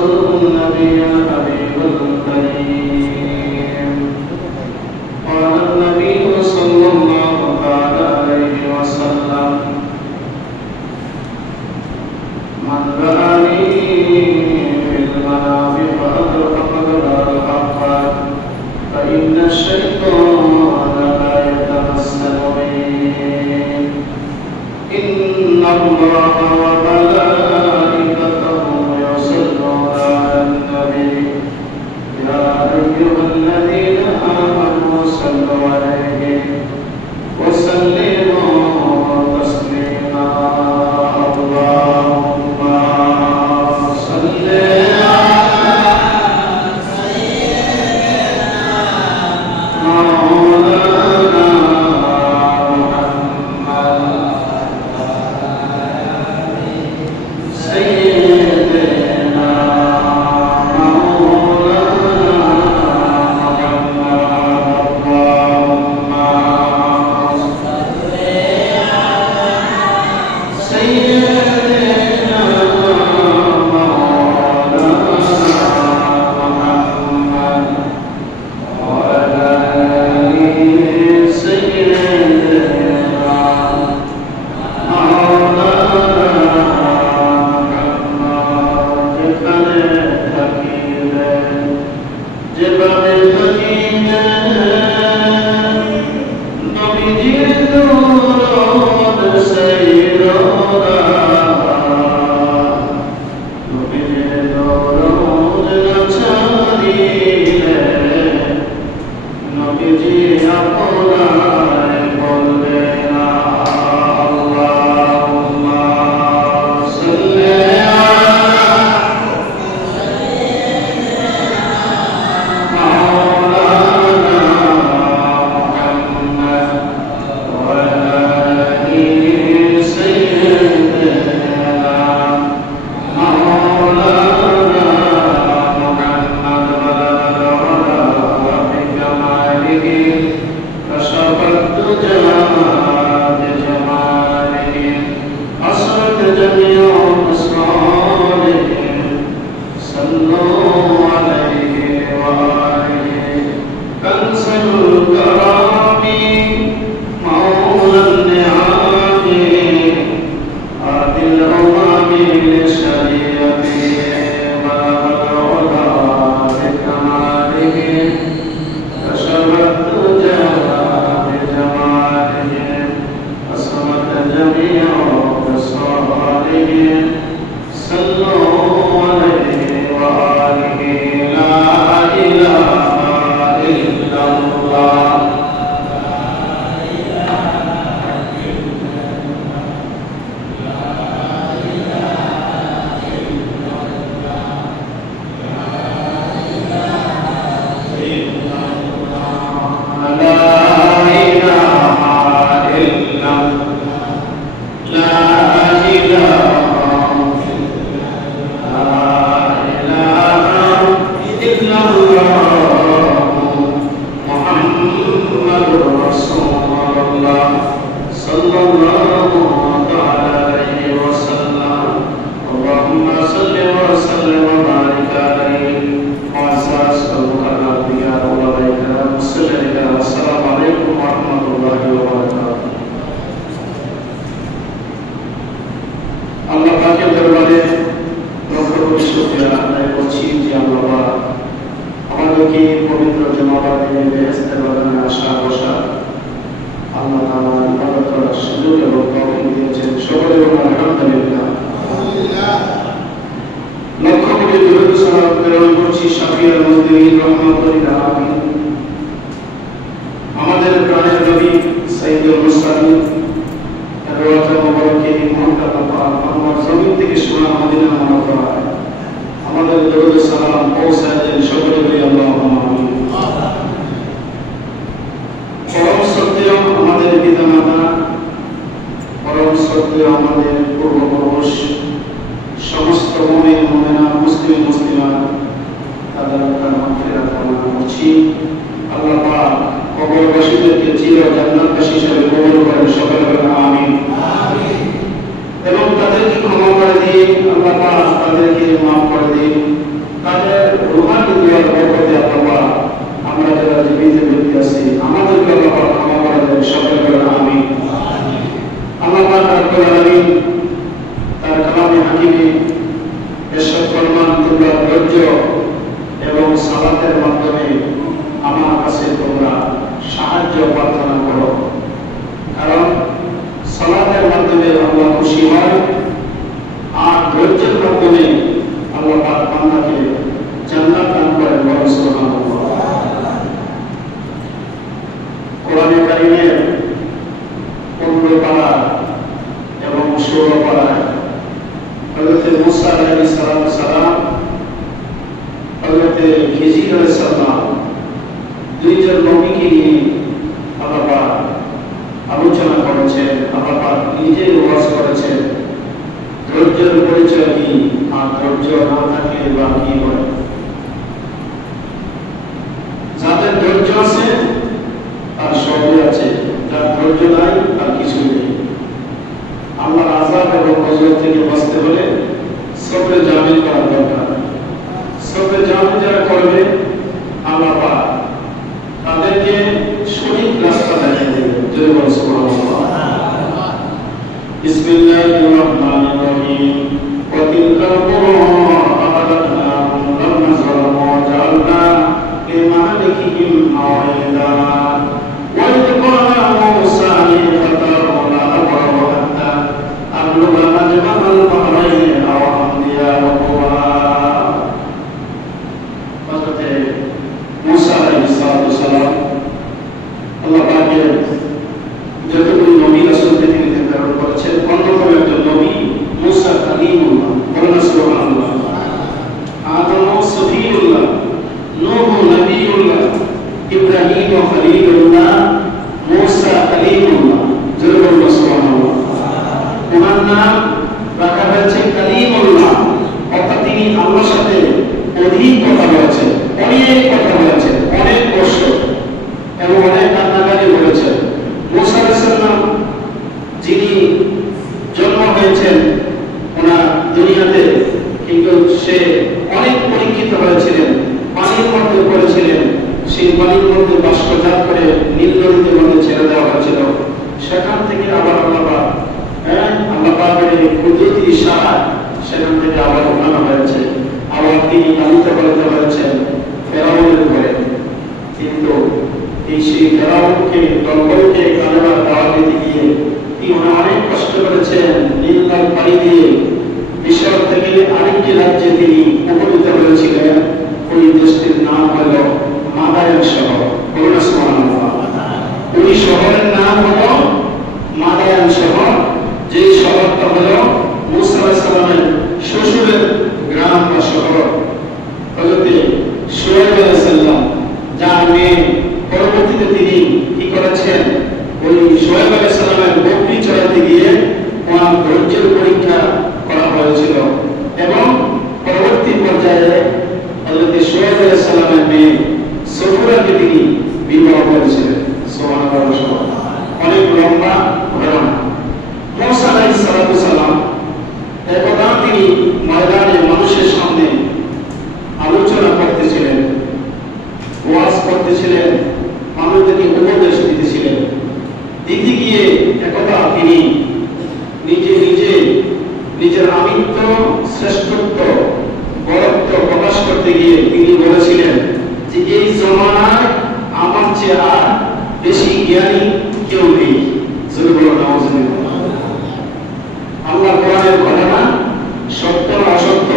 ورسوله النبي الحبيب الكريم. قال النبي صلى الله تعالى عليه وسلم: من رآني في المنام فقد رأى الحق، فإن الشيطان لا يتمثل بي. إن الله وملائكته يصلون على النبي يا أيها الذين آمنوا صلوا عليه وسلموا تسليما. اللهم صل على سيدنا مولانا محمد سيدنا مولانا محمد. اللهم صل على سيدنا مولانا محمد وعلى آل سيدنا যেভাবে থাকিবে নবীজির দরদ সাইররা, নবীজির দরদ না ছাড়িলে নবীজি আপনার বলবে না। আল্লাহুম্মা সাল্লি আমাদের প্রাণের নবী সাইয়্যিদুল মুরসালিন আমার জমিন থেকে সোনা মদিনা মুনাওয়ারা আমাদের দরুদ সালাম পৌঁছায় দেন। সকলে বলি আল্লাহুম্মা আমিন। পরম সত্য আমাদের পিতামাতা, পরম সত্য আমাদের পূর্বপুরুষ, সমস্ত মুমিন মুমিনাত, মুসলিম মুসলিমাত তাদের মাগফিরাত কামনা করছি। আল্লাহ পাক কবরবাসীদেরকে চির জান্নাতবাসী হিসেবে কবুল করেন। সকলে বলেন আমিন। এবং তাদেরকে ক্ষমা করে দিন, আল্লাহ পাক তাদেরকে মাফ করে দিন। ধৈর্য এবং সালাতের মাধ্যমে আমার কাছে তোমরা সাহায্য প্রার্থনা করো, কারণ সালাতের মাধ্যমে আল্লাহ খুশি হয় আর ধৈর্যের মাধ্যমে আল্লাহ পাক বান্দাকে জান্নাত দান করেন। সুবহানাল্লাহ। কোরআনে কারীমের 15 পারা এবং 16 পারায় হযরত মুসা আলাইহিস সালাম হযরত খিজির আলাইহিস সালাম দুইজন নবীকে নিয়ে আল্লাহ পাক আলোচনা করেছেন। আল্লাহ পাক নিজেই ওয়াজ করেছেন ধৈর্যের পরিচয় কি, আর ধৈর্য না থাকলে বা কি হয়। যাদের ধৈর্য আছে তার সবই আছে, যার ধৈর্য নাই তার কিছুই নেই। আল্লাহর আযাব এবং গজব থেকে বাঁচতে হলে সবরে জামিল করা দরকার। সবরে জামিল যারা করবে আল্লাহ পাক তাদেরকে সঠিক রাস্তা দেখিয়ে দেবে। জয় বল সুবহানাল্লাহ। বিসমিল্লাহির রহমানির রহিম। ওয়া তিলকাল কুরা আহলাকনাহুম লাম্মা যালামু ওয়া জাআলনা লিমালিকিহিম মাওঈদা। ওয়া ইয ক্বালা মূসা লিফাতাহু লা আবরাহু হাত্তা আবলুগা মাজমা'আল বাহরাইনি আও আমদিয়া হুকুমা। হযরত মূসা আলাইহিস সালাম আল্লাহ পাকের যতগুলো নবী রাসূলকে তিনি প্রেরণ করেছেন, অন্যতম একজন নবী মূসা কালিমুল্লাহ। বলেন সুবহানাল্লাহ। আদম সফিউল্লাহ, নূহ নবিয়ুল্লাহ, ইব্রাহিম খলিলুল্লাহ, মূসা কালিমুল্লাহ। জোরে বলুন সুবহানাল্লাহ। ওনার নাম রাখা হয়েছে কালিমুল্লাহ, অর্থাৎ তিনি আল্লাহর সাথে অধিক কথা বলেছেন, অনেক কথা বলেছেন, অনেক কষ্ট এবং অনেক কান্নাকাটি করেছেন। মূসা আলাইহিস সালাম যিনি জন্ম হয়েছেন ওনার দুনিয়াতে, কিন্তু সে অনেক পরীক্ষিত হয়েছিলেন, পানির মধ্যে পড়েছিলেন, সেই পানির মধ্যে বাষ্পজাত করে নীল নদীর মধ্যে ছেড়ে দেওয়া হয়েছিল। সেখান থেকে আবার আল্লাহ পাকের কুদরতি ইশারা সেখান থেকে আবার ওঠানো হয়েছে। আবার তিনি লালিত পালিত হয়েছেন ফেরাউনের ঘরে, কিন্তু সেই ফেরাউনকে দলবলকে কালেমার দাওয়াত দিতে গিয়ে তিনি অনেক কষ্ট করেছেন। নীল নদ পাড়ি দিয়ে মিশর থেকে আরেকটি রাজ্যে তিনি উপনীত হয়েছিলেন। ওই দেশটির নাম হল মাদায়ান শহর। বলুন সুবহানাল্লাহ। ওই শহরের নাম হল মাদায়ান শহর, যে শহরটা হল মূসা আলাইহিস সালামের শ্বশুরের গ্রাম বা শহর। হযরত শুআয়ব আলাইহিস সালাম যার মেয়ে, পরবর্তীতে তিনি কি করেছেন, ওই শুআয়ব আলাইহিস সালামের বকরি চড়াতে গিয়ে ওনার ধৈর্যের পরীক্ষা করা হয়েছিল এবং পরবর্তী পর্যায়ে হযরত শুআয়ব আলাইহিস সালামের মেয়ে সফুরাকে তিনি বিবাহ করেছিলেন। সুবহানাল্লাহ। অনেক লম্বা ঘটনা। মূসা আলাইহিস সালাম একদা তিনি ময়দানে মানুষের সামনে আলোচনা করতেছিলেন, ওয়াজ করতেছিলেন, মানুষদেরকে উপদেশ দিতেছিলেন। দিতে গিয়ে একদা তিনি নিজের আমিত্ব, শ্রেষ্ঠত্ব, বড়ত্ব প্রকাশ করতে গিয়ে তিনি বলেছিলেন যে এই জমানায় আমার চেয়ে আর বেশি জ্ঞানী কেউ নেই। আল্লাহ কোরআনের ঘটনা সত্য না অসত্য?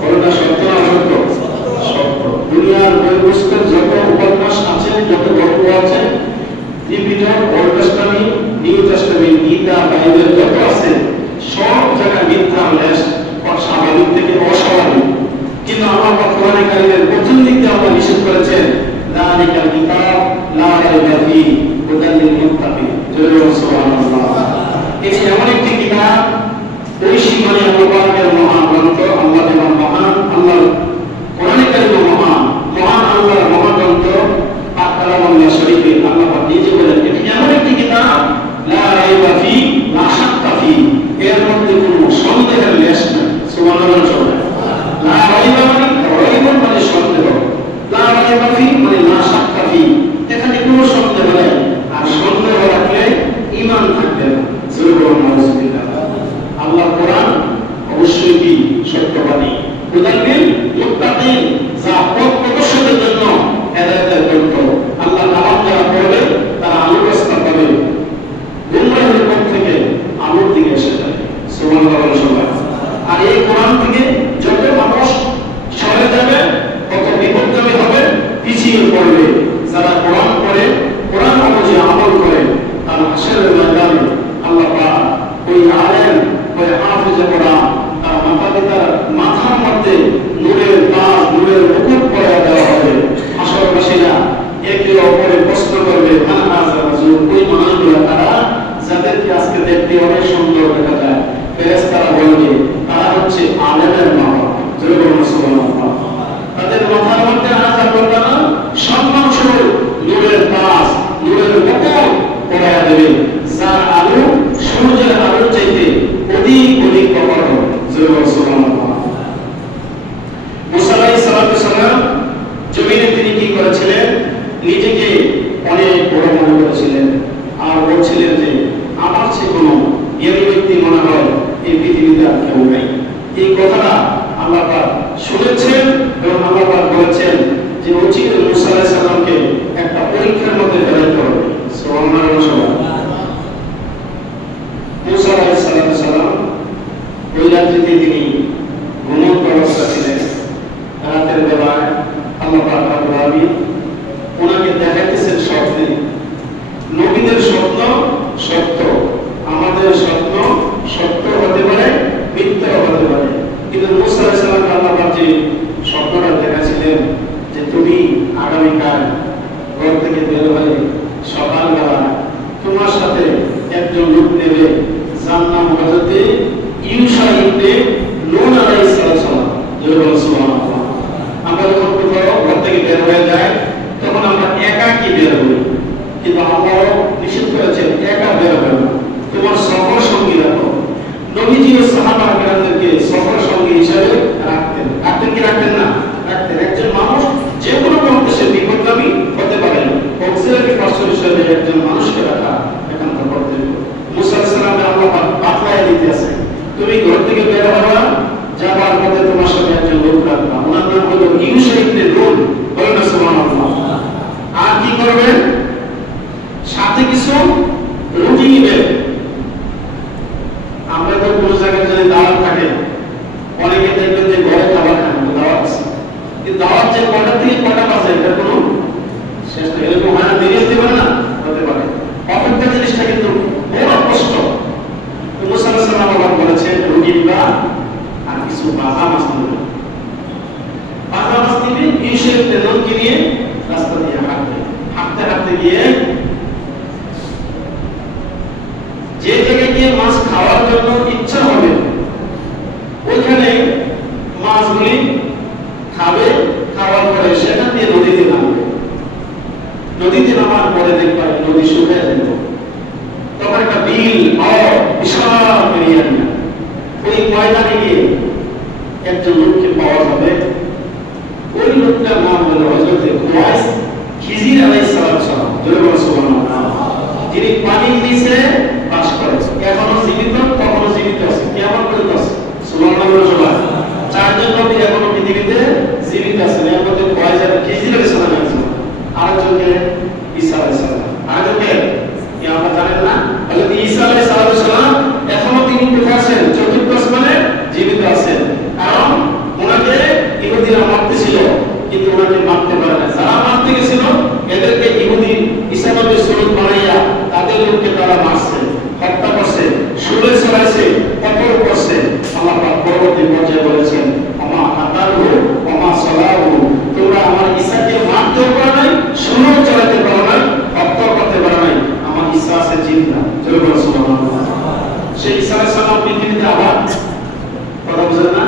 ঘটনা সত্য না অসত্য? সত্য। দুনিয়ার বই পুস্তক যত উপন্যাস আছে, যত গল্প আছে, Tripitaka, old testament, new testament, Gita, Bible যত আছে, সব জায়গায় মিথ্যা লেশ, স্বাভাবিক থেকে অস্বাভাবিক। কিন্তু আল্লাহ কোরআনে কারীমের প্রথম দিকে আল্লাহ নিষেধ করেছেন যালিকাল কিতাব লা রাইবা ফীহি হুদাল লিল মুত্তাকিন। সুবহানাল্লাহ। এই এমন একটি কিতাব, ঐশী মানে আল্লাহ পাকের মহান গ্রন্থ, আল্লাহ যেমন মহান, আল্লাহ কোরআনে কারীম মহান, মহান আল্লাহর মহান গ্রন্থ। কালামুল্লাহ শরীফে আল্লাহ পাক নিজে বলেন এটি এমন একটি কিতাব লা রাইবা ফীহি লা শাক্কা ফীহি, এর মধ্যে কোনো সন্দেহের লেশ নেই। সুবহানাল্লাহ। লা রাইবা মানে সন্দেহ, লা রাইবা ফীহি মানে লা শাক্কা ফীহি, এখানে কোনো সন্দেহ নেই। আর সন্দেহ রাখলে ঈমান থাকবে না। সুবহানাল্লাহ। আল্লাহ কোরআন অবশ্যই কি সত্যবাদী। আল্লাহ পাক শুনেছেন এবং আল্লাহ পাক বলেছেন যে উচিত মুসা আলাইহিস সালামকে একটা পরীক্ষার মধ্যে ফেলাইতে হবে। সুবহানাল্লাহ। মুসা আলাইহিস সালাম ওই রাত্রিতে তিনি ঘুমন্ত অবস্থা ছিলেন। রাতের বেলায় আল্লাহ পাক রব্বুল আলামিন ওনাকে দেখাইতেছেন স্বপ্নে। নবীদের স্বপ্ন সত্য, আমাদের স্বপ্ন সত্য হতে পারে, মিথ্যা হতে পারে, কিন্তু মুসা আলাইহিস সালামকে আল্লাহ পাক যে স্বপ্নটা দেখাছিলেন যে তুমি আগামীকাল ঘর থেকে বের হয়ে সকালবেলা তোমার সাথে একজন লোক নেবে, যার নাম হযরত ইউশা ইবনে নূন আলাইহিস সালাম। সুবহানাল্লাহ। আমরা যখন কোথাও ঘর থেকে বের হয়ে যাই তখন আমরা একাকী বের হই, কিন্তু আল্লাহ নিষেধ করেছেন একা বের হবে না, তোমার সফর সঙ্গী রাখো। নবীজি ও সাহাবা কেরামদেরকে সফর সঙ্গী হিসেবে রাখতেন। রাখতেন কি রাখতেন না? রাখতেন। একজন মানুষ যে কোনো দেশে বিপদগামী হতে পারে, অক্সিলারি পার্সন হিসেবে একজন মানুষকে রাখা একান্ত কর্তব্য। মুসা আলাইহিস সালামকে আল্লাহ বাতলায় দিতে আছে, তুমি ঘর থেকে বের হওয়া যাবার পথে তোমার সাথে একজন লোক রাখবা, ওনার নাম হলো ইউশা ইবনে নূন। বলেন না সুবহানাল্লাহ। আর কি করবে? সাথে কিছু রুটি নিবে। আমরা তো কোনো জায়গায় যদি দাওয়াত থাকে অনেকে দেখবেন যে ঘরে খাবার খান, দাওয়াত আছে, কিন্তু দাওয়াত যে কটা থেকে কটা বাজে এটা কোনো শেষ নেই। এরকম হয় না, দেরি হতে পারে না, হতে পারে। অপেক্ষা জিনিসটা কিন্তু বড় কষ্ট। মুসা আলাইহিস সালাম আল্লাহ বলেছেন রুটি নিবা আর কিছু ভাজা মাছ নিবে। ভাজা মাছ নিবে, ইউশা ইবনে নূনকে নিয়ে রাস্তা দিয়ে হাঁটবে। হাঁটতে হাঁটতে গিয়ে যে জায়গায় গিয়ে মাছ খাওয়ার জন্য ইচ্ছা হবে ওইখানে মাছগুলি খাবে। খাওয়ার পরে সেখান দিয়ে নদীতে নামবে। নদীতে নামার পরে দেখবে নদী শুকিয়ে যাবে, তখন একটা বিল বিশাল এরিয়া, ওই ময়দানে গিয়ে একজন লোককে পাওয়া যাবে। ওই লোকটার নাম হলো হযরত খুয়াইস খিজির আলাইহিস সালাম। যিনি পানির নিচে বাস করে, এখনো জীবিত, কখনো জীবিত আছে, কিয়ামত পর্যন্ত আছে। সুবহানাল্লাহ। চারজন নবী এখনো পৃথিবীতে জীবিত আছেন। এর মধ্যে খুয়াইস খিজির আলাইহিস সালাম একজন, আরেকজনকে ঈসা আলাইহিস সালাম, আরেকজনকে কি আমরা জানেন না, হযরত ঈসা আলাইহিস সালাম এখনো তিনি কোথায় আছেন? চতুর্থ আসমানে জীবিত আছেন। কারণ ওনাকে ইহুদিরা মারতেছিল, কিন্তু ওনাকে মারতে পারে না। যারা মারতে গেছিল এদেরকে ইহুদি ঈসা নবীর সুরত বানাইয়া তাদের লোককে তারা মারছে, হত্যা করছে, সুরে ছড়াইছে, কতল করছে। আল্লাহ পাক পরবর্তী পর্যায়ে বলেছেন আমা আতারু আমা সালাহু, তোমরা আমার ঈসাকে মারতেও পারো নাই, সুরও চড়াইতে পারো নাই, হত্যা করতে পারো নাই। আমার ঈসা আছে জিন্দা। জয় বলো সুবহানাল্লাহ। সেই ঈসা আলাইহিস সালাম পৃথিবীতে আবার, কথা বুঝলেন না?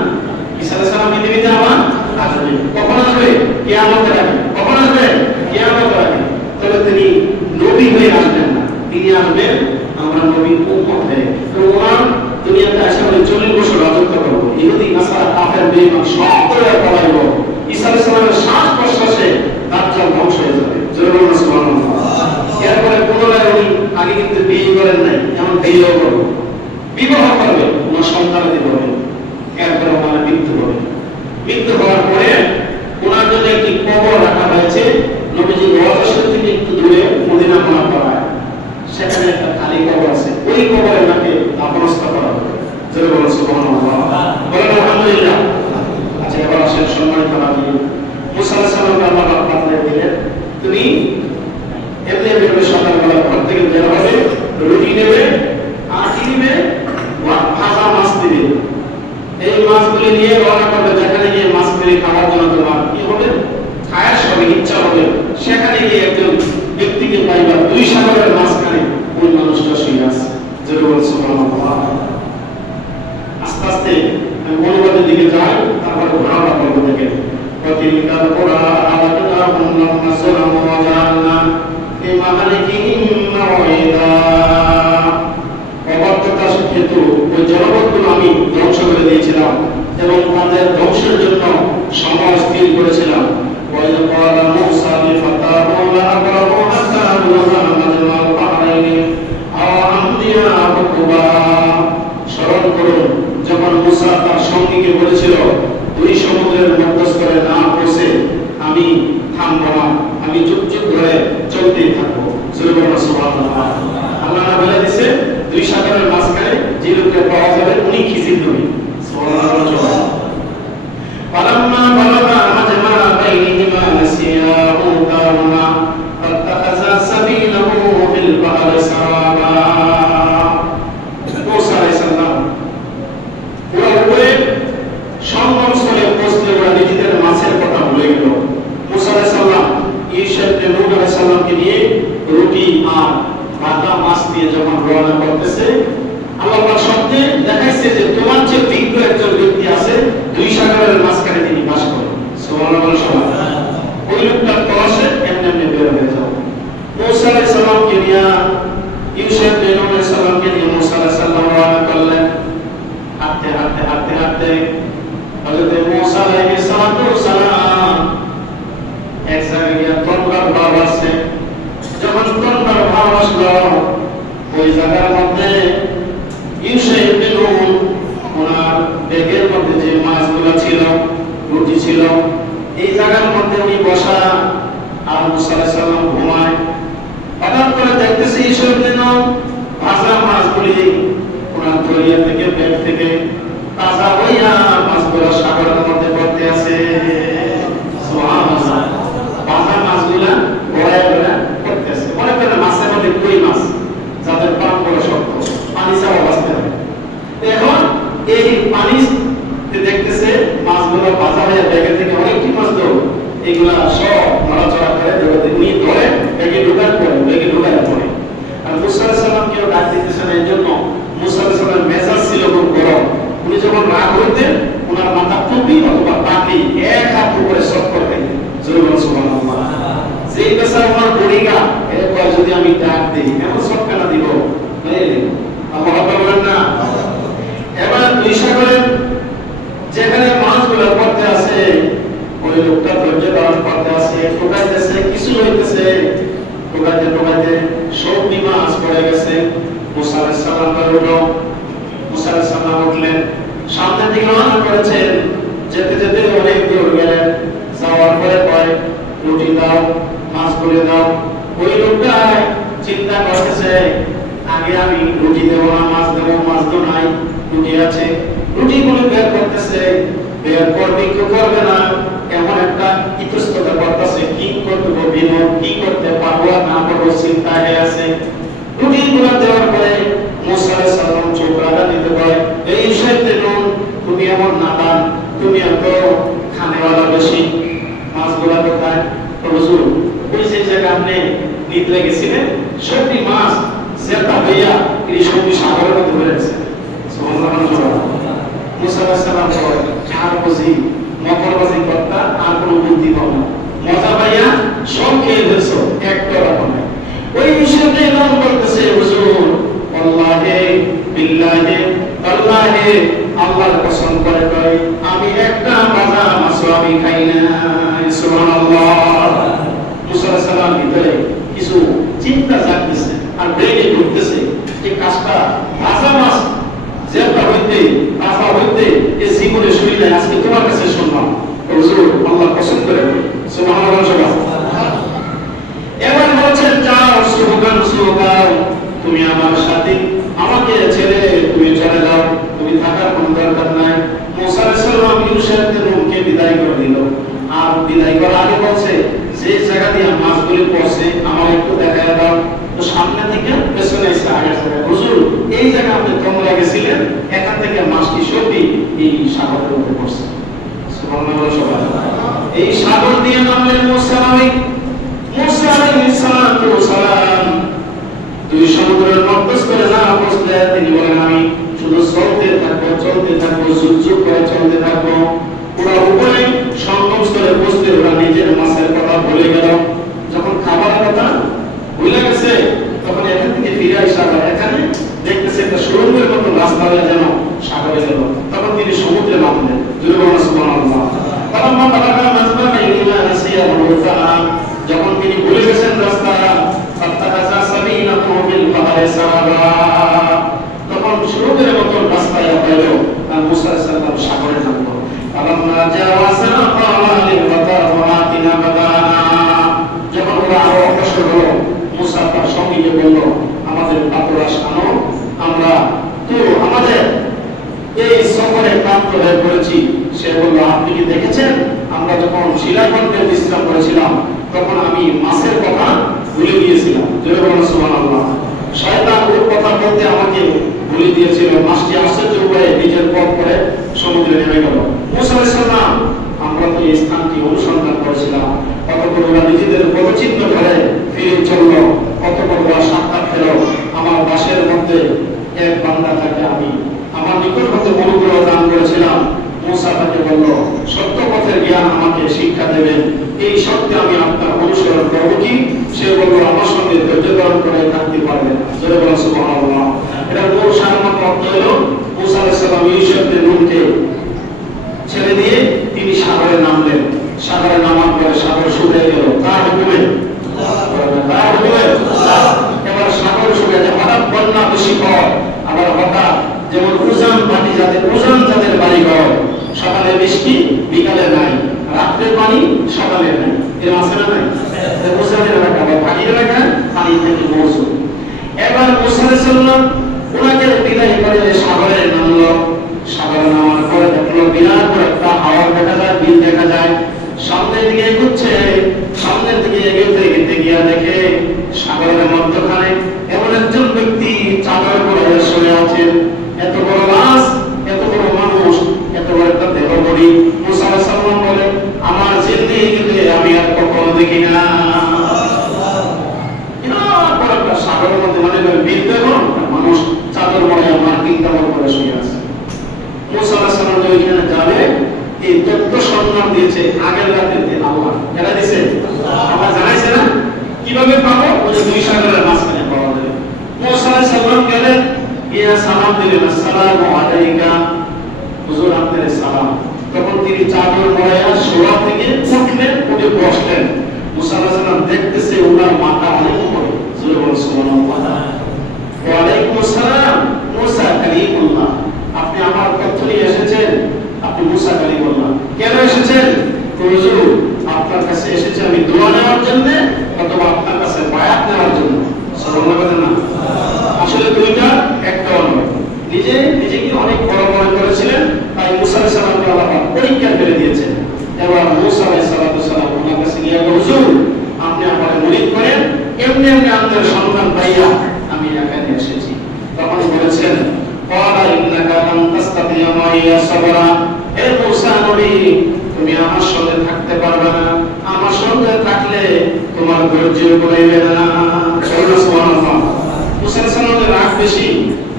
ঈসা আলাইহিস সালাম পৃথিবীতে আবার আসবে। কখন আসবে? কিয়ামতের আগে। কখন আসবে? কিয়ামতের আগে। তবে তিনি নবী হয়ে আসবেন না, তিনি আসবেন আমরা নবীর উম্মত হয়ে। তো ওনার দুনিয়াতে আসা হলে 40 বছর রাজত্ব করব। ইহুদি নাসারা কাফের বেঈমান সব করে পলাইব। ঈসা আলাইহিস সালামের শ্বাস প্রশ্বাসে দাজ্জাল ধ্বংস হয়ে যাবে। জয় বলুন সুবহানাল্লাহ। এরপরে পুনরায় উনি আগে কিন্তু বিয়ে করেন নাই, এমন বিয়েও করবেন, বিবাহ করবেন, ওনার সন্তানাদি করবেন। এরপরে ওনার মৃত্যু হবে। মৃত্যু হওয়ার পরে ওনার জন্য একটি কবর রাখা হয়েছে নবীজি রওজা থেকে একটু দূরে মদিনা মুনাওয়ারায়। সেখানে একটা খালি কবর আছে, ওই কবরে ওনাকে দাফনস্থ করা হবে। জয় বলুন সুবহানাল্লাহ। বলেন আলহামদুলিল্লাহ। আচ্ছা, এবার আসেন সম্মানিত হাজির, মুসা আলাইহিস সালামকে আল্লাহ পাঠিয়ে দিলেন তুমি এমনি এমনি সকালবেলা ঘর থেকে বের হবে, রুটি নেবে আর কি নেবে? ভাজা মাছ দিবে। এই মাছগুলি নিয়ে রওনা করবে, যেখানে গিয়ে মাছগুলি খাওয়ার জন্য তোমার কি হবে? খায়াস হবে, ইচ্ছা হবে। সেখানে গিয়ে একজন ব্যক্তিকে পাইবা, দুই সাগরের মাঝখানে ওই মানুষটা শুয়ে আছে। যেটা বলছে সুবহানাল্লাহ। আস্তে আস্তে আমি অনুবাদের দিকে যাই, তারপরে ঘোরাটা বলবো দেখেন প্রতিকার করা আলাদা হুন্নাম নাসলাম ওয়া জান্না লিমালিকিহিম মাওইদা। অবাধ্যতা হেতু ওই জনপদগুলো আমি ধ্বংস করে দিয়েছিলাম এবং তাদের ধ্বংসের জন্য সময় স্থির করেছিলাম। স্মরণ করুন যখন মুসা তার সঙ্গীকে বলেছিল নবী সুবহানাল্লাহ। ফালাম্মা বালাগা মাজমা বাইনিহিমা নাসিয়া হুদাহুমা ফাত্তাখাযা সাবিলাহু ফিল বাহরি সারাবা। মুসা আলাইহিস সালাম ওরা সংগমস্থলে পৌঁছলে ওরা নিজেদের মাছের কথা ভুলে গেল। মুসা আলাইহিস সালাম ঈসা ইবনে নূহ আলাইহিস সালামকে নিয়ে রুটি আর ভাজা মাছ দিয়ে যখন রওনা করতেছে, আল্লাহ পাক শব্দে দেখাইছে যে তোমার যে বিজ্ঞ একজন ব্যক্তি আছে, দুই সাগরের মাঝখানে তিনি বাস করেন। সুবহানাল্লাহ। ওই লোকটা তসে এমনি বের হয়ে যাও। মুসা আলাইহিস সালামকে নিয়ে ঈসা ইবনে নূহ আলাইহিস সালামকে নিয়ে মুসা আলাইহিস সালাম রওনা করলেন। হাঁটতে হাঁটতে হাঁটতে হাঁটতে হযরত মুসা আলাইহিস সালাম এক জায়গায় তন্দ্রার ভাব আসছে। যখন তন্দ্রার ভাব আসলো, ওই জায়গার মধ্যে ঈসা ইবনে নূহ ওনার ব্যাগের মধ্যে যে মাছগুলো ছিল, রুটি ছিল, এই জায়গার মধ্যে উনি বসা আর মুসা আলাইহিস সালাম ঘুমায়। হঠাৎ করে দেখতেছে ঈসা ইবনে নূহ ভাজা মাছগুলি ওনার দরিয়া থেকে ব্যাগ থেকে তাজা হইয়া মাছগুলো সাগরের মধ্যে পড়তে আছে। সুবহানাল্লাহ। ভাজা মাছগুলা গড়ায় গড়ায় পড়তে আছে। মনে করেন মাছের মধ্যে কই মাছ যাদের পান বড় শক্ত, পানি ছাড়া বাঁচতে হবে। এখন এই পানিতে দেখতেছে মাছগুলো ভাজা হয়ে ব্যাগের থেকে অনেকটি মাছ তো এগুলা সব নড়াচড়া করে উনি ধরে ব্যাগে ঢুকার পরে ব্যাগে ঢুকার পরে। আর মুসা আলাইহিস সালাম কেউ ডাক দিতেছে না, এই জন্য মুসা আলাইহিস সালামের মেজাজ ছিল খুব গরম। উনি যখন রাগ হইতেন ওনার মাথা টুপি অথবা পাখি এক হাত উপরে সব করে সুবহানাল্লাহ। যেই বেচারা আমার বড়িগা এর কয় যদি আমি ডাক দিই এমন সব কেনা দিব আল্লাহ বলেন না। এবার দুই সাগরের যেখানে মাছগুলো পড়তে আছে, ওই লোকটা ধৈর্য ধারণ করতে আছে, ঠোকাইতেছে, কিছু হইতেছে, ঠোকাইতে ঠোকাইতে সবটি মাছ পড়ে গেছে। মুসা আলাইহিস সালাম উঠল। মুসা আলাইহিস সালাম উঠলেন, সামনের দিকে রওনা করেছেন। যেতে যেতে অনেক দূর গেলেন। যাওয়ার পরে কয় রুটি দাও, মাছ করে দাও। ওই লোকটা চিন্তা করতেছে আগে আমি রুটি দেবো না মাছ দেবো, মাছ তো নাই, রুটি আছে। রুটিগুলো বের করতেছে, বের করবে কেউ করবে না, এমন একটা ইতস্ততা করতেছে কি করতে বিনোদ কি করতে পারবো না পারবো চিন্তায় আছে। রুটিগুলো দেওয়ার পরে মুসা আলাইহিস সালাম চোখ রাখা দিতে পারে, এই ঈসা ইবনে নূহ তুমি এমন নাদান, তুমি এত খানেওয়ালা বেশি, মাছগুলা কোথায়? হুজুর ওই যে জায়গা আপনি নিদ্রা গেছিলেন সবটি মাছ জেতা হইয়া এই সবটি সাগরের মধ্যে ধরে গেছে। সুবহানাল্লাহ। মুসা আলাইহিস সালাম বলে আর বুঝি মকরবাজি করতা আর কোনো বুদ্ধি পাও না, মজা পাইয়া সব খেয়ে ফেলছো, একটা রকম নাই। ওই বিষয়টা এমন করতেছে হুজুর আল্লাহে বিল্লাহে আল্লাহে আল্লাহর কসম করে কয় আমি একটা ভাজা মাছ আমি খাই না। সুবহানাল্লাহ। মুসা আলাইহিস সালাম ভিতরে কিছু চিন্তা জাগতেছে আর ব্রেনে ঢুকতেছে যে কাজটা ভাজা মাছ যেটা হইতে ভাজা হইতে এই জীবনে শুনিলে আজকে তোমার কাছে শুনলাম হুজুর আল্লাহ কসম করে সুবহানাল্লাহ। এবার বলছেন যাও সুবহান তুমি আমার সাথে আমাকে ছেড়ে তুমি চলে যাও, তুমি থাকার কোনো দরকার নাই। মুসা আলাইহিস সালাম ঈসা ইবনে নূহকে বিদায় করে দিল। আর বিদায় করার আগে বলছে যে জায়গা দিয়ে মাছগুলি পড়ছে আমার একটু দেখায় দাও। তো সামনে থেকে পেছনে এসে আগে হুজুর এই জায়গা আপনি তোমরা গেছিলেন, এখান থেকে মাছটি সবই এই সাগরের মধ্যে পড়ছে। সুবহানাল্লাহ। এই সাগর দিয়ে নামলেন মুসা আলাইহিস সালাম। দুই সমুদ্রের মধ্যস্থলে না পৌঁছলে তিনি বলেন আমি শুধু চলতে থাকবো যুগ করে চলতে থাকবো। ওরা উভয় সঙ্গমস্থলে পৌঁছতে ওরা নিজের মাছের কথা ভুলে গেল। যখন খাবারের কথা ভুলে গেছে তখন এখান থেকে ফিরে আসা এখানে দেখতেছে একটা সুরঙ্গের মতো রাস্তা হয়ে যেন সাগরে গেল। তখন তিনি সমুদ্রে নামলেন। সুবহানাল্লাহ। যখন তিনি ভুলে গেছেন রাস্তা তখন সুরঙ্গের মতো রাস্তায় পাইল আর মুসা আলাইহিস সালাম সাগরে নামলো। যখন ওরা আরো অগ্রসর হলো মুসা তার সঙ্গীকে বলল আমাদের পাতরাস আনো, আমরা তো আমাদের এই এই সফরে ক্লান্ত হয়ে পড়েছি। সে বলল, আপনি কি দেখেছেন আমরা যখন শিলাখণ্ডে বিশ্রাম করেছিলাম তখন আমি মাছের কথা ভুলে গিয়েছিলাম। জোরে বলুন সুবহানাল্লাহ। শয়তান ওর কথা বলতে আমাকে ভুলে দিয়েছিল। মাছটি আশ্চর্য উপায়ে নিজের পথ করে সমুদ্রে নেমে গেল। মুসা আলাইহিস সালাম, আমরা তো এই স্থানটি অনুসন্ধান করেছিলাম, অতঃপর ওরা নিজেদের পদচিহ্ন ধরে ফিরে চলল। অতঃপর ওরা সাক্ষাৎ পেল, আমার বাসের মধ্যে এক বান্দা থাকে, আমি আমার নিকট হতে অনুগ্রহ দান করেছিলাম। মুসা তাকে বলল, সত্য পথের জ্ঞান আমাকে শিক্ষা দেবেন, এই সত্যে আমি আপনার অনুসরণ করব কি? সে বলল, আমার সঙ্গে ধৈর্য ধারণ করে থাকতে পারবেন। জোরে বলুন সুবহানাল্লাহ। এটা মূল সারমর্ম অর্থ হলো, মুসা আলাইহিস সালাম ইউসুফের নুনকে ছেড়ে দিয়ে তিনি সাগরে নামলেন। সাগরে নামার পরে সাগর শুকিয়ে গেল। তার হুকুমে, এবার সাগর শুকিয়ে যায়। হঠাৎ বন্যা বেশি হয়, আবার হঠাৎ যেমন উজান পানি যাদের বাড়ি ঘর, সকালে বৃষ্টি বিকালে নাই, রাত্রের পানি সকালে নাই, এর মাঝখানে নাই। উজানের এলাকা বা পানির এলাকা, পানি থেকে মৌসুম। এবার মুসা আলাইহিস সালাম ওনাকে বিদায় করে সাগরে নামলো। সাগরে নামার পরে দেখলো বিরাট একটা হাওর দেখা যায়, বিল দেখা যায়। সামনের দিকে এগোচ্ছে, সামনের দিকে এগোতে গিয়ে দেখে সাগরের মধ্যখানে এমন একজন ব্যক্তি চাদর পরে শুয়ে আছেন। এত বড় মাছ, এত বড় মানুষ, এত বড় একটা দেহ বড়ি। মুসা আলাইহিস সালাম বলে, আমার জিন্দেগিতে আমি আর কখনো দেখি না। সাগরের মধ্যে মানে বিল দেখো, মানুষ চাদর পরে মার্কিং কাপড় পরে শুয়ে আছে। মুসা আলাইহিস সালাম ওইখানে যাবে, এই তথ্য সন্ধান দিয়েছে আগের রাতের দিন আল্লাহ। এটা দিয়েছে আল্লাহ, জানাইছে না কিভাবে পাবো? ওই যে দুই সাগরের মাঝখানে পাওয়া যাবে। মুসা আলাইহিস সালাম গেলেন, ইয়া সালাম দিলেন, আসসালামু আলাইকা, হুজুর আপনার সালাম। তখন তিনি চাদর পরায়া শোয়া থেকে উঠলেন, উঠে বসলেন। মুসা আলাইহিস সালাম দেখতেছে ওনার মাথা অনেক উপরে। জোরে বলুন সুবহানাল্লাহ। ওয়া আলাইকুম আসসালাম মুসা কালিমুল্লাহ, আপনি আমার তথ্য নিয়ে এসেছেন? আপনি মুসা কালিমুল্লাহ। কেন এসেছেন? হুজুর আপনার কাছে এসেছি আমি দোয়া নেওয়ার জন্য, অথবা আপনার কাছে বায়াত নেওয়ার জন্য। সুবহানাল্লাহ না? আসলে দুইটা একটাও নয়। নিজেকে অনেক বড় মনে করেছিলেন, তাই মুসা আলাইহিস সালামকে আল্লাহ পরীক্ষা ফেলে দিয়েছেন। এবার মুসা আলাইহিস সালাম ওনার কাছে গিয়ে, হুজুর আপনি আমাকে মুরিদ করেন, এমনি এমনি আপনার সন্ধান পাইয়া আমি এখানে এসেছি। তখন বলেছেন, ক্বালা ইন্নাকা লান তাসতাতিয়া মাইয়া সাবরা, হে মুসা নবী তুমি আমার সঙ্গে থাকতে পারবে না, আমার সঙ্গে থাকলে তোমার ধৈর্য কুলাইবে না। সুবহানাল্লাহ। মুসা আলাইহিস সালামের রাগ বেশি,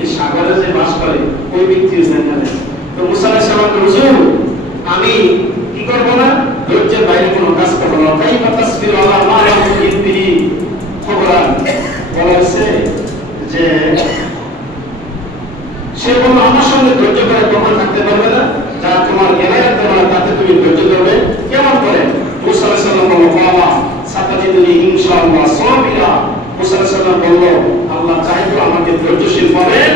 এই সাগরে যে বাস করে ওই ব্যক্তির জানে। তো মুসা আলাইহিস সালাম, হুজুর আমি কি করব না, ধৈর্যের বাইরে কোনো কাজ করব না। তাই তাসবিরু আলা মা লাম ইনবিহি খবরান, বলেছে যে সে বলল আমার সঙ্গে ধৈর্য করে কখন থাকতে পারবে না, যা তোমার জ্ঞানের দ্বারা তাতে তুমি ধৈর্য ধরবে। কেমন করে? মুসা আলাইহিস সালাম বলল, বাবা সাতাজিদুনি ইনশাআল্লাহ সাবিরা। মুসা আলাইহিস সালাম বলল, আল্লাহ চাইতো আমাকে ধৈর্যশীল পাবেন।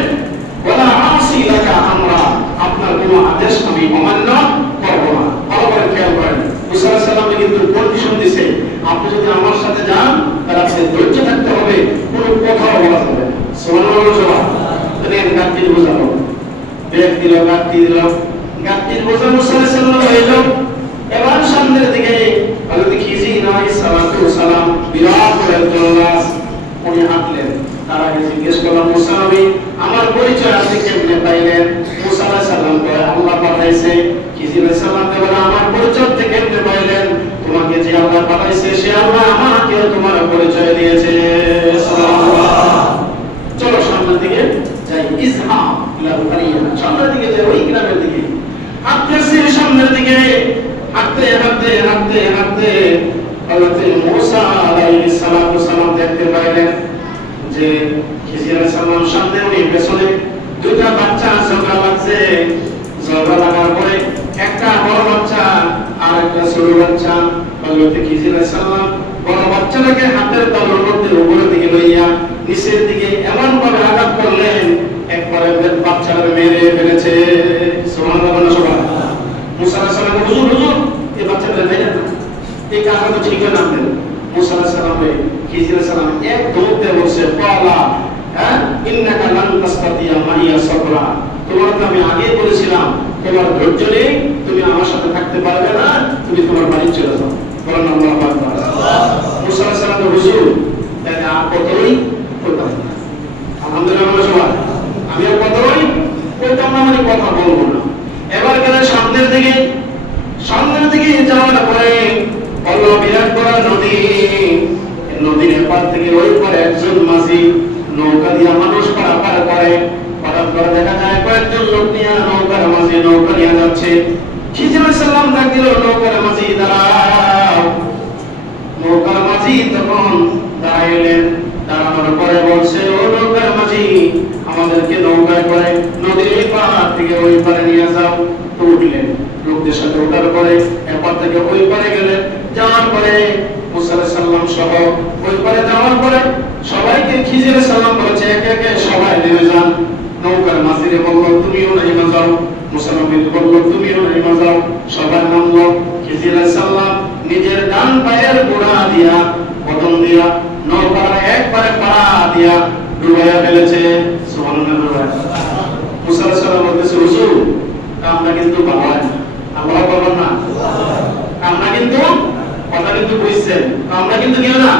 ওয়ালা আসি লাকা আমরা, আপনার কোনো আদেশ আমি অমান্য করব না। ভালো করে খেয়াল করেন, মুসা আলাইহিস সালাম কিন্তু কন্ডিশন দিয়েছে, আপনি যদি আমার সাথে যান তাহলে আপনি ধৈর্য থাকতে হবে, কোনো কথা বলা যাবে না। সুবহানাল্লাহ। গাত্তির বোঝা হোক, ব্যাগ দিল, গাত্তি দিল, গাত্তির বোঝা মুসা আলাইহিস সালাম হইল। এবার সামনের দিকে হযরত খিজির আলাইহিস সালাম বিরাট গাছ, উনি হাঁটলেন। তার আগে জিজ্ঞেস করলাম, মুসা নবী আমার পরিচয় আপনি কেমনে পাইলেন? মুসা আলাইহিস সালাম বলে, আল্লাহ পাঠাইছে। খিজির আলাইহিস সালাম বলে, আমার পরিচয় কেমনে পাইলেন? তোমাকে যে আল্লাহ পাঠাইছে সে আল্লাহ আমাকে তোমার পরিচয় দিয়েছে। সুবহানাল্লাহ। চলো সামনের দিকে যাই, ইসহা ইলা কারিয়া, সামনের দিকে যাই, ওই গ্রামের দিকে হাঁটতেছি। সামনের দিকে হাঁটতে হাঁটতে হাঁটতে হাঁটতে হযরত মুসা আলাইহিস সালাম দেখতে পাইলেন যে খিজির আলাইহিস সালাম সামনে, উনি পেছনে। দুইটা বাচ্চা ঝগড়া লাগছে। ঝগড়া লাগার পরে একটা বড় বাচ্চা আর একটা ছোট বাচ্চা, হযরত খিজির আলাইহিস সালাম বড় বাচ্চাটাকে হাতের তালুর মধ্যে উপরের দিকে লইয়া নিচের দিকে এমন ভাবে আঘাত করলেন, একবারে বাচ্চাটাকে মেরে ফেলেছে। সুবহানাল্লাহ। সুবহানাল্লাহ। মুসা আলাইহিস সালাম, হুজুর হুজুর এই বাচ্চাটা মেরে না, এই কাজটা তো ঠিক না। মুসা আলাইহিস সালাম খিজির আলাইহিস সালাম এক দৌড়তে বলছে, ক্বালা ইন্নাকা লান তাসতাতিয়া মাইয়া সাবরা, তোমার তো আমি আগেই বলেছিলাম তোমার ধৈর্য নেই, তুমি আমার সাথে থাকতে পারবে না, তুমি তোমার বাড়ি চলে যাও। বলেন আল্লাহু আকবার। মুসা আলাইহিস সালাম তো হুজুর তাহলে আর কতই কইতাম না। আলহামদুলিল্লাহ সবাই, আমি আর কতই কইতাম না মানে কথা বলবো না। এবার গেলে সামনের দিকে যাওয়ার পরে বলল বিরাট বড় নদী, নদীর এপার থেকে ওই পারে একজন মাঝি নৌকা দিয়ে মানুষ পারাপার করে। হঠাৎ করে দেখা যায় কয়েকজন লোক নিয়ে নৌকার মাঝি নৌকা নিয়ে যাচ্ছে। খিজির আলাইহিস সালাম ডাক দিল, নৌকার মাঝি দাঁড়াও। নৌকার মাঝি তখন দাঁড়াইলেন, দাঁড়ানোর পরে বলছে, ও নৌকার মাঝি, আমাদেরকে নৌকায় করে নদীর এই পার থেকে ওই পারে নিয়ে যাও। তো উঠলেন, লোকদের সাথে ওঠার পরে এপার থেকে ওই পারে গেলেন। যাওয়ার পরে মুসা আলাইহিস সালাম সহ ওই পারে যাওয়ার পরে সবাইকে খিজির আলাইহিস সালাম বলেছে একে একে সবাই নেমে যান। নৌকার মাঝিরে বলল তুমিও নেমে যাও, মুসা নবী বলল তুমিও নেমে যাও। সবাই নামলো। খিজির আলাইহিস সালাম নিজের ডান পায়ের গোড়া দিয়া বদন দিয়া নৌকার একবারে পাড়া দিয়া ডুবাইয়া ফেলেছে। সুবহানাল্লাহ। মুসা আলাইহিস সালাম বলতেছে, হুজুর কামটা কিন্তু ভালো হয় না। আল্লাহ বলবেন না কামটা কিন্তু, কথা কিন্তু বুঝছেন, কামটা কিন্তু কেউ না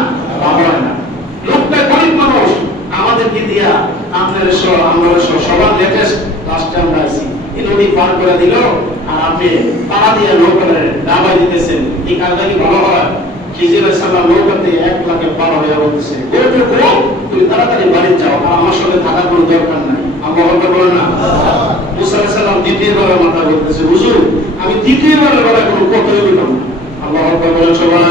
ভালো হয় না। লোকটা গরিব মানুষ, আমাদেরকে দিয়া আমরা সবার লেটেস্ট লাস্টে আমরা আইছি, এই নদী পার করে দিল আর আপনি পাড়া দিয়ে নৌকারে ডাবাই দিতেছেন, এই কাজটা কি ভালো হয়? খিজির আলাইহিস সালাম নৌকাতে 1 লাখে পার হয়ে বলতেছে, তুমি তাড়াতাড়ি বাড়ি যাও, আর আমার সঙ্গে থাকার কোনো দরকার নাই। আল্লাহু আকবার বলেন না। মুসা আলাইহিস সালাম দ্বিতীয়বার মাথা বলতেছে, হুজুর আমি দ্বিতীয়বার বেলায় কোনো কথাই বললাম না। আল্লাহু আকবার বলেন সবাই।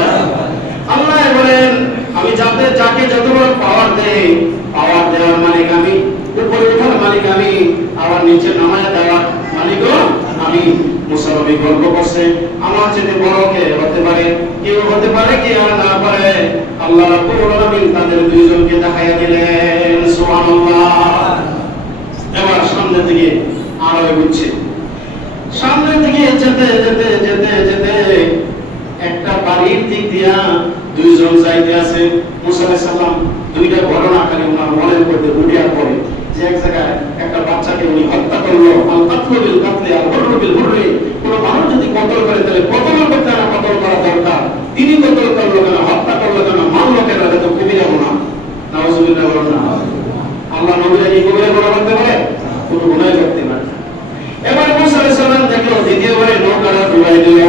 আল্লাহ বলেন আমি যাকে যত বড় পাওয়ার দেই, পাওয়ার দেওয়ার মালিক আমি, উপরে ওঠার মালিক আমি, আবার নিচে নামায় দেওয়ার মালিকও আমি। মুসা নবী গর্ব করছে, আমার চেয়ে বড় কে হতে পারে? কেউ হতে পারে কি আর না পারে? আল্লাহ রাব্বুল আলামিন তাদের দুইজনকে দেখাইয়া দিলেন। সুবহানাল্লাহ। এবার সামনের দিকে আরো এগোচ্ছে। সামনের দিকে যেতে যেতে যেতে যেতে একটা বাড়ির দিক দিয়া দুইজন যাইতে আছে। মুসা আলাইহিস সালাম দুইটা ঘটনা খালি ওনার মনের মধ্যে উঠিয়া পড়ে, যে এক জায়গায় একটা বাচ্চাকে উনি হত্যা করলো। আল কাতলু বিল কাতলি আল হুররু বিল হুররি। কোন মানুষ যদি কতল করে তাহলে কতল করতে না কতল করা দরকার। তিনি কতল করলো কেন, হত্যা করলো কেন, মারলো কেন? এটা তো কবিরা গুনাহ। নাউযুবিল্লাহ বলেন না। আল্লাহ নবীরা কি কবিরা গুনাহ করতে পারে? কোনো গুনাহই করতে পারে না। এবার মুসা আলাইহিস সালাম দেখলো দ্বিতীয়বারে নৌকাটা ডুবাই দিল,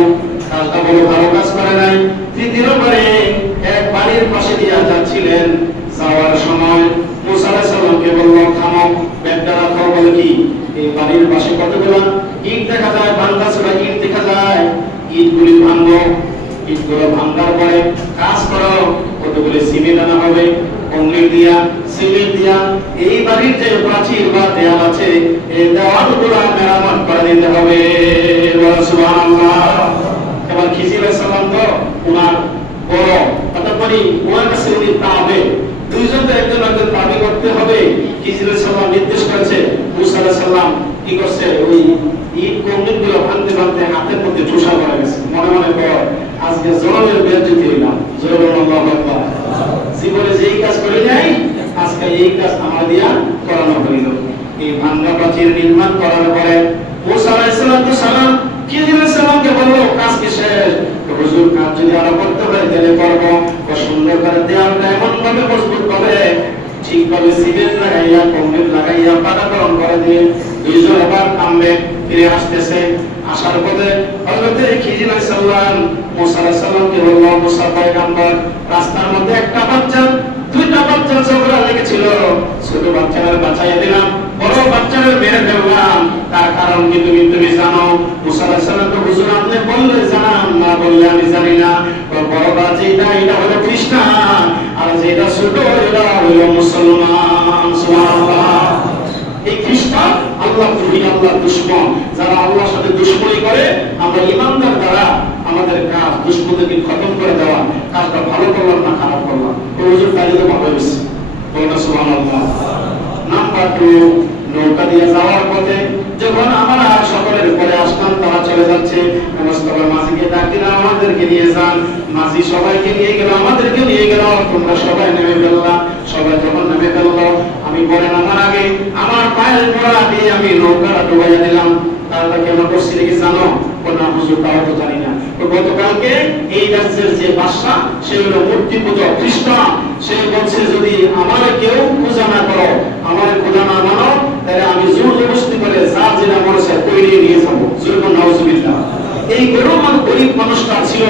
কাজটা বড় ভালো কাজ করে নাই। তৃতীয়বারে এক বাড়ির পাশে দিয়ে যাচ্ছিলেন, যাওয়ার সময় মুসা আলাইহিস সালামকে বলল থামো, ব্যাগটা রাখো। বলে কি? এই বাড়ির পাশে কতগুলো ইট দেখা যায়, ভাঙা ছোড়া ইট দেখা যায়, ইটগুলি ভাঙো। ইটগুলো ভাঙার পরে কাজ করো, কতগুলো সিমেন্ট আনা হবে, কংক্রিট দিয়া সিমেন্ট দিয়া এই বাড়ির যে প্রাচীর বা দেয়াল আছে এই দেওয়ালগুলো মেরামত করে দিতে হবে। সুবহানাল্লাহ। এবার খিজির আলাইহিস সালাম তো ওনার বড়, ততপরই ওনার কাছে উনি পাবে, দুইজন তো একজন একজন দাবি করতে হবে। খিজির আলাইহিস সালাম নির্দেশ করেছে, মুসা আলাইহিস সালাম কি করছে, ওই ইট কংক্রিটগুলো ভাঙতে ভাঙতে হাতের মধ্যে চুষা পড়ে গেছে। মনে মনে কর আজকে জনমের বেয়াদবি হইলাম। জয় বলুন আল্লাহু আকবার। জীবনে যেই কাজ করি নাই আজকে এই কাজ আমার দিয়া করানো হইল। এই ভাঙা প্রাচীর নির্মাণ করার পরে মুসা আলাইহিস সালাম খিজির আলাইহিস সালামকে বলল কাজ কি শেষ? হুজুর কাজ যদি আরো করতে হয় তাহলে করবো। সুন্দর করে দেয়ালটা এমন ভাবে মজবুত করে ঠিকভাবে সিমেন্ট লাগাইয়া কংক্রিট লাগাইয়া পাকাকরণ করে দিয়ে দুইজন আবার নামবে, ফিরে আসতেছে। আসার পথে হযরত খিজির আলাইহিস সালাম মুসা আলাইহিস সালামকে বলল, মুসা পয়গম্বর রাস্তার মধ্যে একটা বাচ্চা, দুইটা বাচ্চা ঝগড়া লেগেছিল, ছোট বাচ্চাদের বাঁচাইয়া দিলাম, বড় বাচ্চাদের মেরে ফেললাম। তার কারণ কি তুমি জানো? মুসা আলাইহিস সালাম তো হুজুর আপনি বললে জানান, না বললে আমি জানি না। বড় বাচ্চা এটা হলো খ্রিস্টান, আর যেটা ছোট এটা হলো মুসলমান। সুবহানাল্লাহ। এই খ্রিস্টান আল্লাহ দুশমন, যারা আল্লাহর সাথে দুশমনি করে, আমরা ইমানদার দ্বারা আমাদের কাজ দুশমনদেরকে খতম করে দেওয়া, কাজটা ভালো করলাম না খারাপ করলাম, হুজুর তাইলে তো ভালো হয়েছে। বলুন সুবহানাল্লাহ। নাম্বার 2, নৌকা দিয়ে যাওয়ার পথে যখন আমরা সকলের পরে আসলাম, তারা চলে যাচ্ছে, মুস্তাফা মাঝিকে ডাক দিলাম আমাদেরকে নিয়ে যান। মাঝি সবাইকে নিয়ে গেল, আমাদেরকে নিয়ে গেল, তোমরা সবাই নেমে ফেললাম। সবাই যখন নেমে ফেললো আমি পরে নামার আগে আমার পায়ের গোড়া দিয়ে আমি নৌকাটা ডুবাইয়া দিলাম। তাহলে কেন করছি নাকি জানো? না হুজুর, তাও তো জানি না। গতকালকে এই রাজ্যের যে বাদশা, সে হলো মূর্তি পূজক খ্রিস্টান, সে বলছে যদি আমার কেউ পূজা না করো, আমার খোদা না মানো, তাহলে আমি জোর জবরদস্তি করে যা যেটা মনে চায় করে নিয়ে যাবো। জোর নাউজুবিল্লাহ। এই গরিব মানুষটা ছিল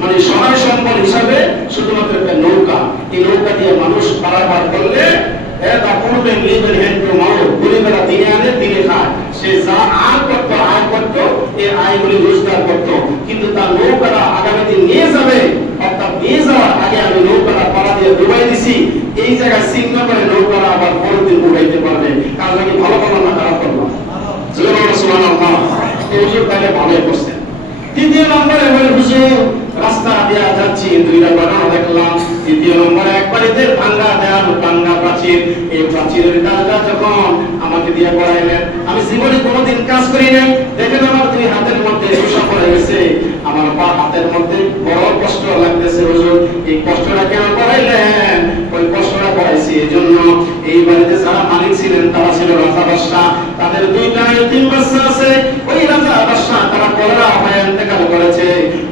মানে সহায় সম্বল হিসাবে শুধুমাত্র একটা নৌকা। এই নৌকা দিয়ে মানুষ পারাপার করলে গরিবেরা দিনে আনে দিনে খায়, সে যা আয় করতো এই আয়গুলি রোজগার করতো। কিন্তু তার নৌকাটা আগামী দিন নিয়ে যাবে, অর্থাৎ নিয়ে যাওয়ার আগে আমি নৌকাটা পাড়া দিয়ে ডুবাই দিছি, এই জায়গায় চিহ্ন করে নৌকাটা আবার পরের দিন ডুবাইতে পারবে। কাজটা কি ভালো করলাম না খারাপ করলাম? হুজুর তাহলে ভালোই করছেন। দ্বিতীয় নম্বরে হল হুজুর রাস্তা দিয়ে যাচ্ছি, দুইটা ঘটনা দেখলাম। দ্বিতীয় নম্বরে এক বাড়িতে ভাঙ্গা দেয়াল, ভাঙ্গা প্রাচীর। এই প্রাচীরের কাজটা যখন আমাকে দিয়ে করাইলেন, আমি জীবনে কোনোদিন কাজ করি নাই। দেখেন আমার দুই হাতের মধ্যে শোষা পড়ে গেছে, আমার হাতের মধ্যে বড় কষ্ট লাগতেছে। হুজুর এই কষ্টটা কেন করাইলেন? ওই কষ্টটা করাইছি এই জন্য, এই বাড়িতে যারা মালিক ছিলেন তারা ছিল রাজা বাদশা, তাদের দুইটা তিন বাচ্চা আছে। ওই রাজা বাদশা তারা কলেরা হয়ে ইন্তেকাল করেছে,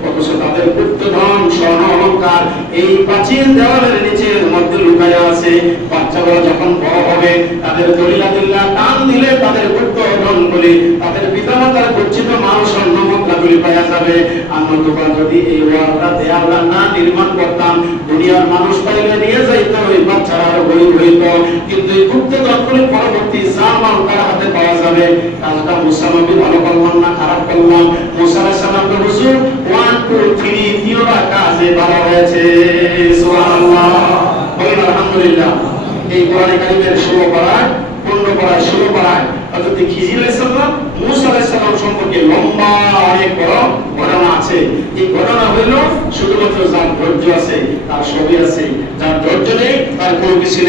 অথচ তাদের গুপ্তধন স্বর্ণ অলংকার এই প্রাচীন দেওয়ালের নিচের মধ্যে লুকায়া আছে। বাচ্চাগুলো যখন বড় হবে তাদের দলিলাদিল্লাহ টান দিলে তাদের গুপ্তধনগুলি, তাদের পিতামাতার গচ্ছিত মাল স্বর্ণ মুদ্রাগুলি পাওয়া যাবে। আমরা যদি এই ওয়ালটা দেয়ালটা না নির্মাণ করতাম, দুনিয়ার মানুষ পাইলে নিয়ে যাইতো, ওই বাচ্চারা আরো গরিব হইত। কিন্তু এই গুপ্তধনগুলি পরবর্তী জামাল তার হাতে পাওয়া যাবে। কাজটা মুসা নবী ভালো করলাম না খারাপ করলাম? মুসা আলাইহিস সালাম তো হুজুর 1 2 3 তিনটা কাজে ভালো হয়েছে। সুবহানাল্লাহ, বলেন আলহামদুলিল্লাহ। এই কোরআন কারীমের 16 পারায় 15 পারায় 16 পারায় হযরত খিজির আলাইহিস সালাম মুসা আলাইহিস সালাম সম্পর্কে লম্বা অনেক বড় ঘটনা আছে। এই ঘটনা হলো শুধুমাত্র যার ধৈর্য আছে তার সবই আছে, যার ধৈর্য নেই তার কোনো কিছু নেই।